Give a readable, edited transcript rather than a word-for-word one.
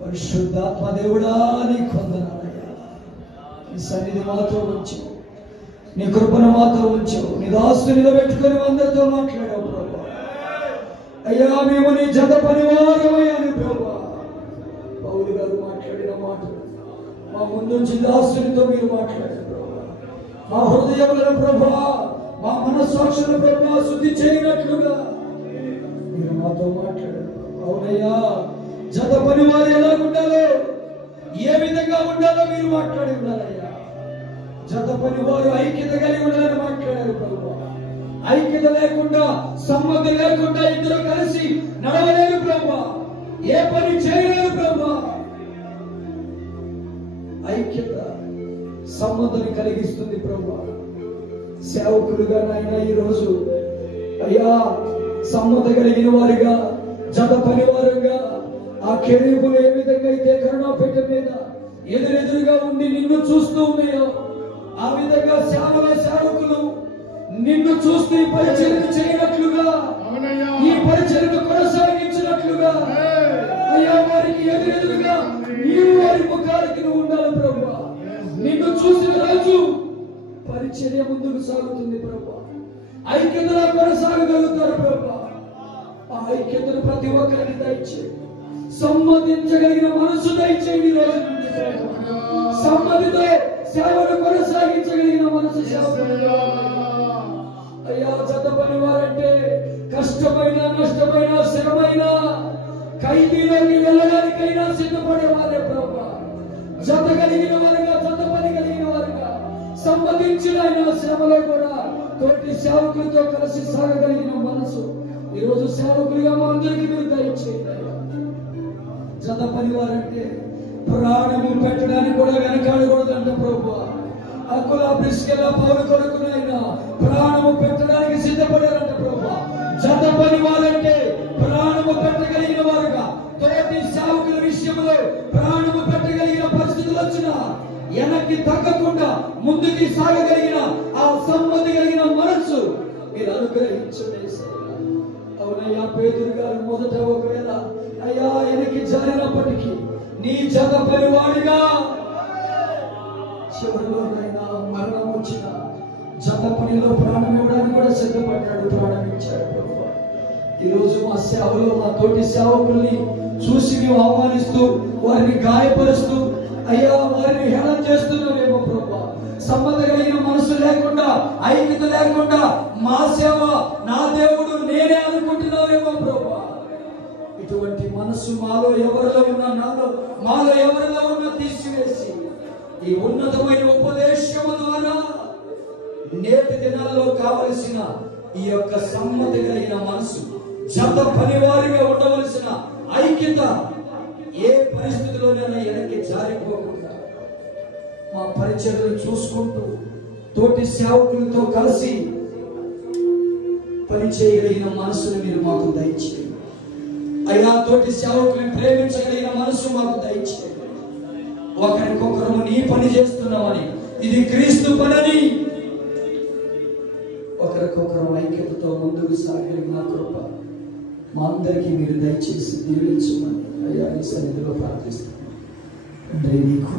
పరిశుద్ధాత్మ దేవుడా నీకు వందనాలయ్యా. నీ సన్నిధి మాతో ఉంచు, నీ కృపను మాతో ఉంచు, నీ దాసుని నిలబెట్టుకొని అందరితో మాట్లాడావు ప్రభా. అయ్యా మేము నీ జత పనివారమయ్యాను ప్రభా. పౌలు గారు మాట్లాడిన మాటలు మా ముందుంచి దాసునితో మీరు మాట్లాడారు ప్రభా. మా హృదయములను ప్రభా, మా మనస్సాక్షుల ప్రభా శుద్ధి చేయనట్లుగా మీరు మాతో మాట్లాడారు. అవునయ్యా, జత పని వారు ఎలా ఉండాలో, ఏ విధంగా ఉండాలో మీరు మాట్లాడి ఉండాలయ్యా. జత పని వారు ఐక్యత కలిగి ఉండాలని మాట్లాడారు ప్రభు. ఐక్యత లేకుండా, సమ్మతి లేకుండా ఇద్దరు కలిసి నడవలేరు ప్రభు, ఏ పని చేయలేరు ప్రభు. ఐక్యత సమ్మతిని కలిగిస్తుంది ప్రభు. సేవకులుగా నాయన ఈరోజు అయ్యా సమ్మత కలిగిన వారుగా, జత పనివారుగా, ఆ కెరూబులు ఏ విధంగా అయితే కరుణాపీఠం మీద ఎదురెదురుగా ఉండి నిన్ను చూస్తూ ఉన్నాయో, ఆ విధంగా సేవకులు నిన్ను చూస్తూ ఈ పరిచర్య చేయనట్లుగా, ఈ పరిచర్యను కొనసాగించినట్లుగా అయ్యా వారికి ఎదురెదురుగా నీవు వారి ముఖానికి నువ్వు ఉండాలి ప్రభు. నిన్ను చూసిన రోజు పరిచర్య ముందుకు సాగుతుంది ప్రభు. ఐక్యతలో కొనసాగగలుగుతారు ప్రభు. ఆ ఐక్యతను ప్రతి ఒక్కరికి దయచేయండి. సమ్మతించగలిగిన మనసు దయచేయండి. రోజు నుంచి సమ్మతితో సేవను కొనసాగించగలిగిన మనసు అయ్యా. జత పని వారంటే కష్టమైన, నష్టమైన, శ్రమైన, ఖైదీలోకి వెళ్ళడానికైనా సిద్ధపడే వారే ప్రభు. జత కలిగిన వారుగా, జత పని కలిగిన వారుగా, సమ్మతించిన శ్రమలో కూడా తోటి సేవకులతో కలిసి సాగగలిగిన మనసు ఈరోజు సేవకులుగా మా అందరికీ మీరు దయచేయండి. జత పనివారంటే ప్రాణము పెట్టడానికి కూడా వెనకాడకూడదంట ప్రభు. అక్కుల ప్రిస్కిల పౌలు కొడుకునైనా ప్రాణము పెట్టడానికి సిద్ధపడారంట ప్రభు. జత పనివారంటే ప్రాణము పెట్టగలిగిన వారుగా, తోటి సేవకుల విషయంలో ప్రాణము పెట్టగలిగిన పరిస్థితులు వచ్చినా వెనక్కి తగ్గకుండా ముందుకి సాగగలిగిన ఆ సమ్మతి కలిగిన మనస్సు మీరు అనుగ్రహించండి. అవునయ్యా, పేతురు గారు మొదట ఒకవేళ అయ్యా వెనక్కి జారినప్పటికీ నీ జత పనివాడిగా చివరిలో నాయన మరణం వచ్చిన జత పనిలో ప్రాణం ఇవ్వడానికి కూడా సిద్ధపడ్డాడు, ప్రాణం ఇచ్చాడు ప్రభు. ఈరోజు మా సేవలో మా తోటి సేవకుల్ని చూసి మేము ఆహ్వానిస్తూ వారిని గాయపరుస్తూ అయ్యా వారిని హేళన చేస్తున్నారేమో ప్రభు. సంబంధ కలిగిన మనసు లేకుండా, ఐక్యత లేకుండా మా సేవ నా దేవుడు నేనే అనుకుంటున్నావేమో ప్రభు. ఇటువంటి మనసు మాలో ఎవరిలో ఉన్నా, మాలో ఎవరిలో ఉన్నా తీసివేసి ఈ ఉన్నతమైన ఉపదేశము ద్వారా నేటి దినాల్లో కావలసిన ఈ యొక్క సమ్మతి కలిగిన మనసు, జత పనివారిగా ఉండవలసిన ఐక్యత ఏ పరిస్థితిలోనైనా వెనక్కి జారిపోకుండా మా పరిచర్యలు చూసుకుంటూ తోటి సేవకులతో కలిసి పని చేయగలిగిన మనసును మీరు మాకు దయచేయండి. అయ్యా తోటి సేవకులను ప్రేమించగలిగిన మనసు మాకు దయచేయండి. ఒకరికొకరు నీ పని చేస్తున్నామని, ఇది క్రీస్తు పనని ఒకరికొకరు ఐక్యతతో ముందుకు సాగలిగిన కృప మా అందరికీ మీరు దయచేసి దీవించమని అయ్యా ఈ సన్నిధిలో ప్రార్థిస్తాను. తండ్రి నీకు